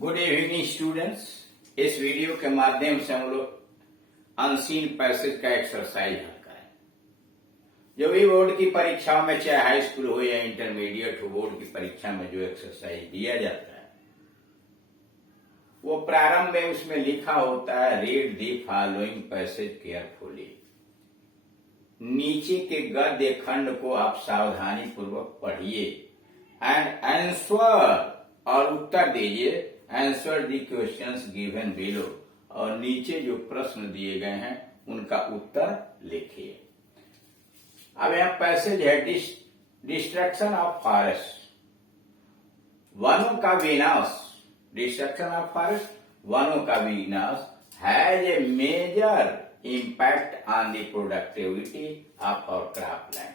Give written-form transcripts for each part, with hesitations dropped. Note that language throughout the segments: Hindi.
Good evening students. इस वीडियो के माध्यम से हम लोग अनसीन पैसेज का एक्सरसाइज हल करें। जो भी बोर्ड की परीक्षाओं में, चाहे हाई स्कूल हो या इंटरमीडिएट हो, बोर्ड की परीक्षा में जो एक्सरसाइज दिया जाता है वो प्रारंभ में उसमें लिखा होता है read the following passage carefully. नीचे के गद्य खंड को आप सावधानी पूर्वक पढ़िए एंड आंसर, और उत्तर दीजिए। Answer the questions given below, और नीचे जो प्रश्न दिए गए हैं उनका उत्तर लिखिए। अब यहां पैसेज है डिस्ट्रक्शन ऑफ फॉरेस्ट, वनों का विनाश। डिस्ट्रक्शन ऑफ फॉरेस्ट, वनों का विनाश has a major impact on the productivity of our cropland.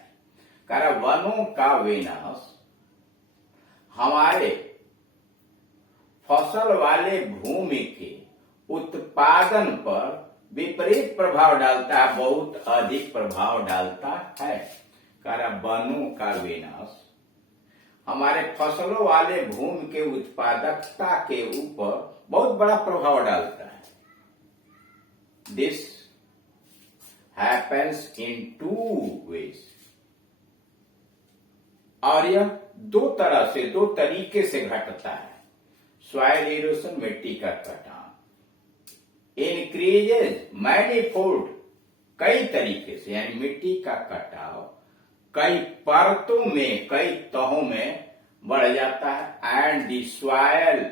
कारण वनों का विनाश हमारे फसल वाले भूमि के उत्पादन पर विपरीत प्रभाव डालता है, बहुत अधिक प्रभाव डालता है। कारण वनों का विनाश हमारे फसलों वाले भूमि के उत्पादकता के ऊपर बहुत बड़ा प्रभाव डालता है। This happens in two ways, और यह दो तरह से, दो तरीके से घटता है। सॉइल इरोशन, मिट्टी का कटाव। इंक्रीजेज मैनीफोल्ड, कई तरीके से, यानी मिट्टी का कटाव कई परतों में, कई तहों में बढ़ जाता है। And the soil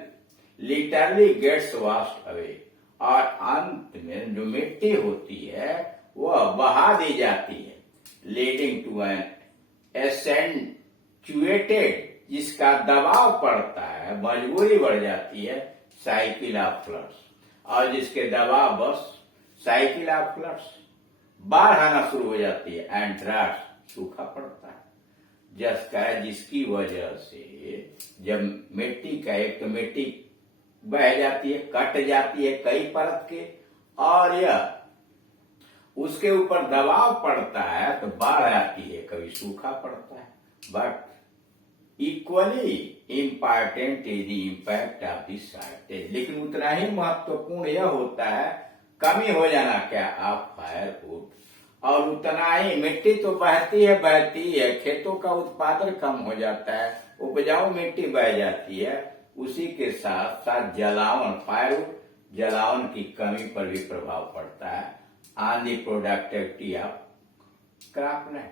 literally gets washed away, और अंत में जो मिट्टी होती है वह बहा दी जाती है, लीडिंग टू एन एसेंचुएटेड, जिसका दबाव पड़ता है, मजबूरी बढ़ जाती है, साइकिल ऑफ फ्लड्स, और जिसके दबाव बस साइकिल ऑफ फ्लड्स बाढ़ आना शुरू हो जाती है। एंड ड्राफ्ट, सूखा पड़ता है, जिसकी वजह से जब मिट्टी का, एक तो मिट्टी बह जाती है, कट जाती है कई परत के, और यह उसके ऊपर दबाव पड़ता है तो बाढ़ आती है, कभी सूखा पड़ता है। But equally important is the impact of this soil, लेकिन उतना ही महत्वपूर्ण यह होता है कमी हो जाना क्या ऑफ फायरवुड, और उतना ही मिट्टी तो बहती है, खेतों का उत्पादन कम हो जाता है, उपजाऊ मिट्टी बह जाती है, उसी के साथ साथ जलावन, फायरवुड जलावन की कमी पर भी प्रभाव पड़ता है on the productivity of cropland.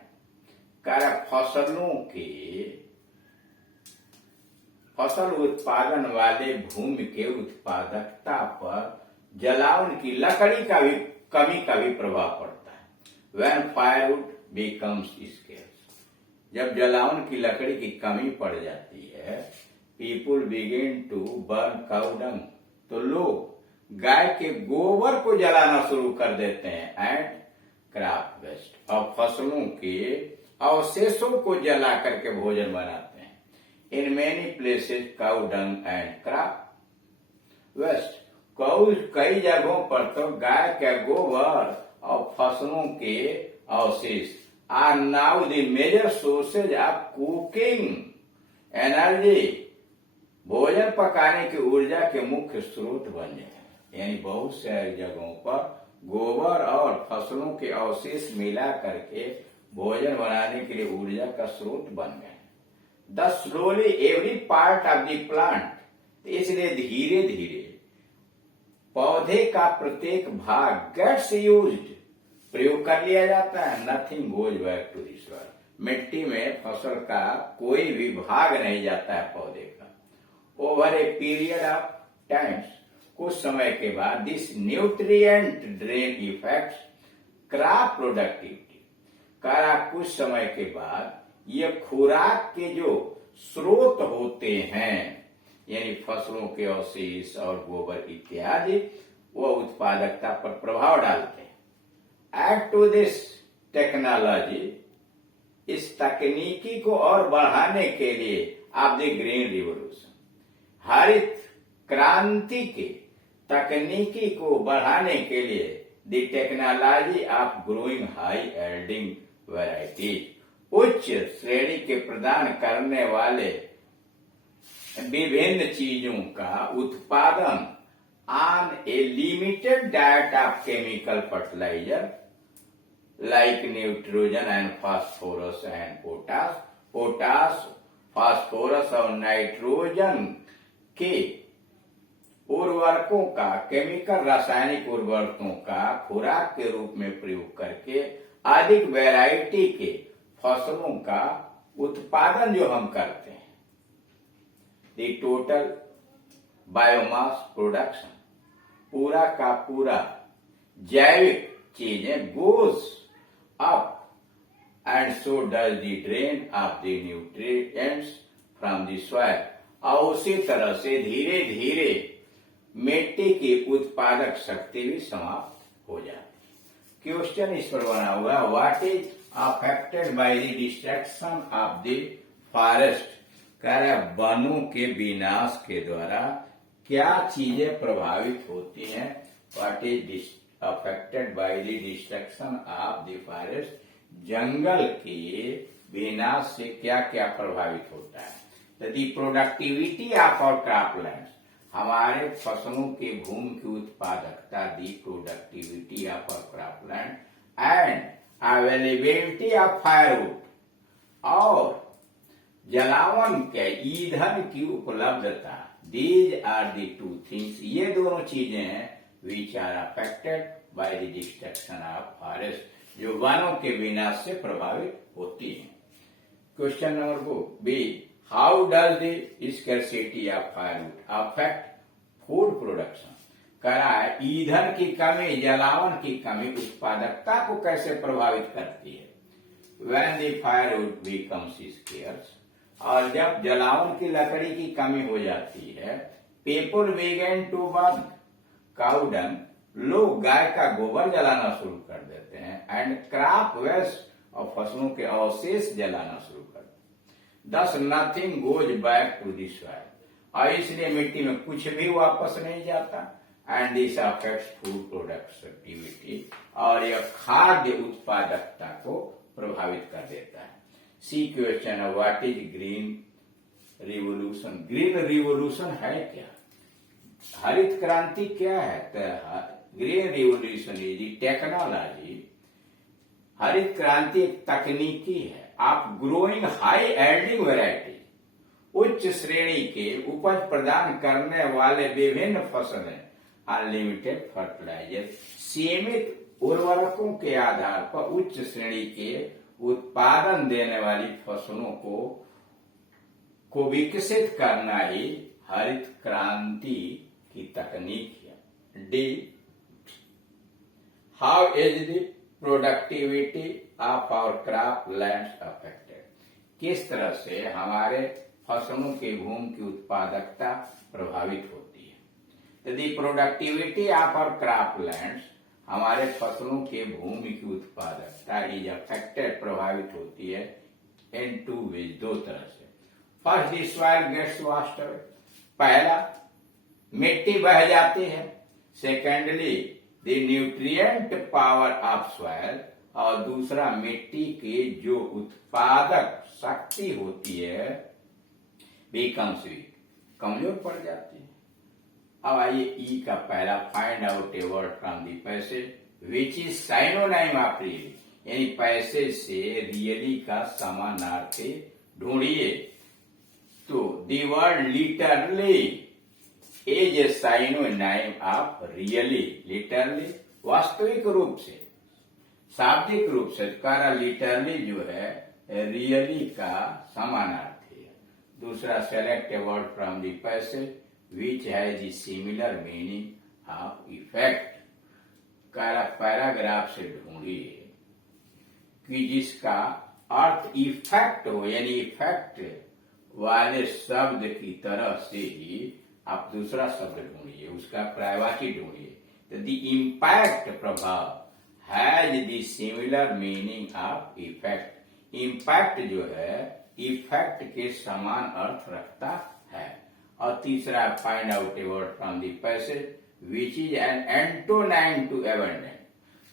कारण फसल उत्पादन वाले भूमि के उत्पादकता पर जलावन की, लकड़ी का भी, कमी का भी प्रभाव पड़ता है। When firewood becomes scarce, जब जलावन की लकड़ी की कमी पड़ जाती है, people begin to burn cow dung, तो लोग गाय के गोबर को जलाना शुरू कर देते हैं। एंड क्रॉप वेस्ट, और फसलों के अवशेषों को जला करके भोजन बनाते हैं। In many places cow dung and crop waste, कई जगहों पर तो गाय के गोबर और फसलों के अवशेष are now the major sources of cooking energy, भोजन पकाने की ऊर्जा के मुख्य स्रोत बन गए। यानी बहुत सारी जगहों पर गोबर और फसलों के अवशेष मिला करके भोजन बनाने के लिए ऊर्जा का स्रोत बन गए। The slowly every part of the plant, इसलिए धीरे धीरे पौधे का प्रत्येक भाग गेट्स यूज्ड, प्रयोग कर लिया जाता है। Nothing goes back to the soil, मिट्टी में फसल का कोई भी भाग नहीं जाता है पौधे का। Over a period of times, कुछ समय के बाद, this nutrient drain effects crop productivity, कारा कुछ समय के बाद ये खुराक के जो स्रोत होते हैं, यानी फसलों के अवशेष और गोबर इत्यादि, वो उत्पादकता पर प्रभाव डालते हैं। एड टू दिस टेक्नोलॉजी, इस तकनीकी को और बढ़ाने के लिए ऑफ द ग्रीन रिवोल्यूशन, हरित क्रांति के तकनीकी को बढ़ाने के लिए the technology of growing high yielding variety, उच्च श्रेणी के प्रदान करने वाले विभिन्न चीजों का उत्पादन on a limited diet of chemical fertiliser like nitrogen and phosphorus and potash phosphorus और नाइट्रोजन के उर्वरकों का केमिकल रासायनिक उर्वरकों का खुराक के रूप में प्रयोग करके अधिक वैरायटी के फसलों का उत्पादन जो हम करते हैं, द टोटल बायोमास प्रोडक्शन, पूरा का पूरा जैविक चीजें goes up and so does the drain of the nutrients from the soil. और उसी तरह से धीरे धीरे मिट्टी की उत्पादक शक्ति भी समाप्त हो जाती। क्वेश्चन इस पर बना हुआ, what is affected by the destruction of the forest. कह रहे वनों के विनाश के द्वारा क्या चीजें प्रभावित होती हैं। What is affected by the destruction of the forest, जंगल के विनाश से क्या क्या प्रभावित होता है। The productivity of our cropland, हमारे फसलों के भूमि की उत्पादकता, the productivity of our cropland and availability of firewood, और जलावन के ईंधन की उपलब्धता। These are the two things, ये दोनों चीजें हैं which are affected by the destruction of forest, जो वनों के विनाश से प्रभावित होती हैं। Question number 4 B, how does the scarcity of firewood affect food production. कह रहा है ईंधन की कमी, जलावन की कमी उत्पादकता को कैसे प्रभावित करती है। When the firewood becomes scarce, और जब जलावन की लकड़ी की कमी हो जाती है, people begin to burn cow dung, लोग गाय का गोबर जलाना शुरू कर देते हैं, एंड क्रॉप वेस्ट, और फसलों के अवशेष जलाना शुरू कर देते हैं। 10 nothing goes back to the soil, और इसलिए मिट्टी में कुछ भी वापस नहीं जाता। And this affects food productivity, और यह खाद्य उत्पादकता को प्रभावित कर देता है। C question, what is green revolution. Green revolution है क्या, हरित क्रांति क्या है। तो ग्रीन रिवोल्यूशन इज टेक्नोलॉजी, हरित क्रांति एक तकनीकी है आप ग्रोइंग हाई एल्डिंग वेराइटी, उच्च श्रेणी के उपज प्रदान करने वाले विभिन्न फसलें, अनलिमिटेड फर्टिलाइजर, सीमित उर्वरकों के आधार पर उच्च श्रेणी के उत्पादन देने वाली फसलों को विकसित करना ही हरित क्रांति की तकनीक है। D, how is the productivity of our crop lands affected, किस तरह से हमारे फसलों की भूमि की उत्पादकता प्रभावित होती है। The productivity of our crop lands, हमारे फसलों के भूमि की उत्पादकता इज अफेक्टेड, प्रभावित होती है इन टू वेज, दो तरह से। First, the soil gets washed away, पहला मिट्टी बह जाती है। Secondly, the nutrient power of soil, और दूसरा मिट्टी की जो उत्पादक शक्ति होती है बिकम्स वीक, कमजोर पड़ जाती है। अब आइए ई का पहला, find out a word from the passage which is synonym of really, यानी पैसेज से रियली का समानार्थी ढूंढिए। तो the word literally is a synonym of really, literally वास्तविक रूप से, शाब्दिक रूप से, कारण लिटरली जो है रियली का समानार्थी है। दूसरा, select A word from the passage which has the similar meaning of effect, paragraph से ढूंढिए कि जिसका अर्थ इफेक्ट हो, यानी इफेक्ट वाले शब्द की तरह से ही आप दूसरा शब्द ढूंढिए, उसका पर्यायवाची ढूंढिए। तो द इम्पैक्ट, प्रभाव, has the similar meaning of effect, impact जो है इफेक्ट के समान अर्थ रखता है। और तीसरा, find out a word from the passage which is an antonym to abundant,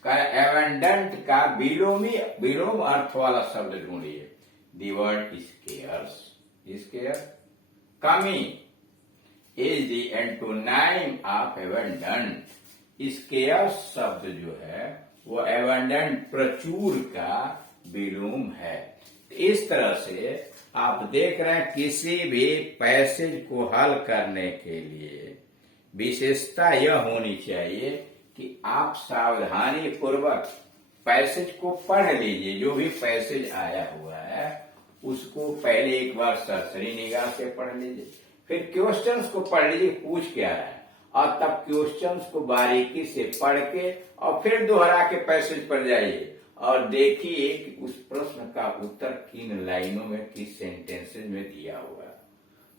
abundant का विलोम अर्थ वाला शब्द ढूंढिए। द वर्ड स्केयर्स, स्केयर कमी is the antonym of abundant. Scarce शब्द जो है वो एबंडेंट प्रचुर का विलोम है। इस तरह से आप देख रहे हैं किसी भी पैसेज को हल करने के लिए विशेषता यह होनी चाहिए कि आप सावधानी पूर्वक पैसेज को पढ़ लीजिए। जो भी पैसेज आया हुआ है उसको पहले एक बार सरसरी निगाह से पढ़ लीजिए, फिर क्वेश्चंस को पढ़ लीजिए पूछ क्या रहा है, और तब क्वेश्चंस को बारीकी से पढ़ के और फिर दोहरा के पैसेज पर जाइए और देखिए कि उस प्रश्न का उत्तर किन लाइनों में, किस सेंटेंसेज में दिया हुआ है,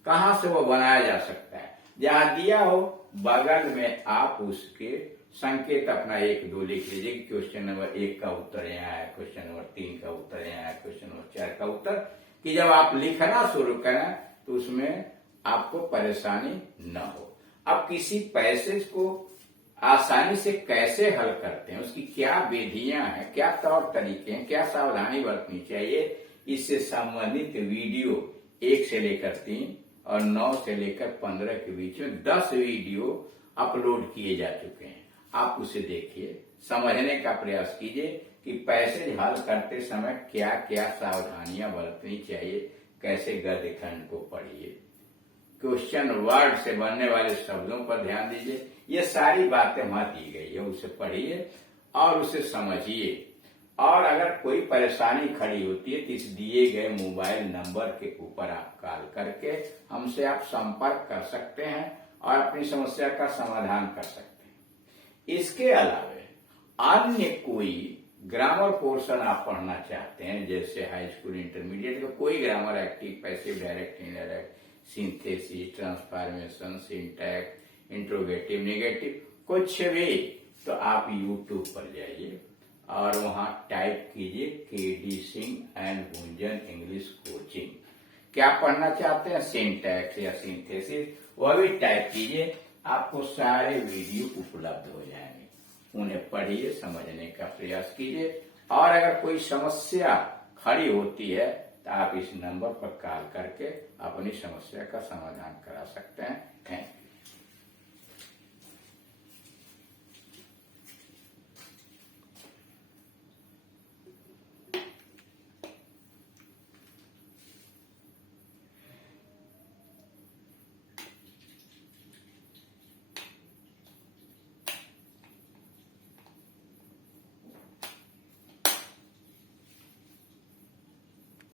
कहां से वो बनाया जा सकता है। जहां दिया हो बगल में आप उसके संकेत अपना 1 2 लिख लीजिए कि क्वेश्चन नंबर 1 का उत्तर यहाँ है, क्वेश्चन नंबर 3 का उत्तर यहाँ है, क्वेश्चन नंबर 4 का उत्तर। कि जब आप लिखना शुरू करें तो उसमें आपको परेशानी न हो। अब किसी पैसेज को आसानी से कैसे हल करते हैं, उसकी क्या विधियां हैं, क्या तौर तरीके हैं, क्या सावधानी बरतनी चाहिए, इससे संबंधित वीडियो 1 से लेकर 3 और 9 से लेकर 15 के बीच में 10 वीडियो अपलोड किए जा चुके हैं। आप उसे देखिए, समझने का प्रयास कीजिए कि पैसेज हल करते समय क्या क्या सावधानियां बरतनी चाहिए, कैसे गद्य खंड को पढ़िए, क्वेश्चन वर्ड से बनने वाले शब्दों पर ध्यान दीजिए। ये सारी बातें वहां दी गई है, उसे पढ़िए और उसे समझिए। और अगर कोई परेशानी खड़ी होती है तो इस दिए गए मोबाइल नंबर के ऊपर आप कॉल करके हमसे आप संपर्क कर सकते हैं और अपनी समस्या का समाधान कर सकते हैं। इसके अलावा अन्य कोई ग्रामर पोर्शन आप पढ़ना चाहते हैं, जैसे हाई स्कूल इंटरमीडिएट का कोई grammar, active, passive, direct, indirect, synthesis, transformation, syntax, interrogative, negative, कुछ भी, तो आप यूट्यूब पर जाइए और वहां टाइप कीजिए KD Singh and Gunjan English coaching. क्या पढ़ना चाहते हैं, सिंटैक्स या सिंथेसिस, वह भी टाइप कीजिए, आपको सारे वीडियो उपलब्ध हो जाएंगे। उन्हें पढ़िए, समझने का प्रयास कीजिए। और अगर कोई समस्या खड़ी होती है तो आप इस नंबर पर कॉल करके अपनी समस्या का समाधान करा सकते हैं। Thank you.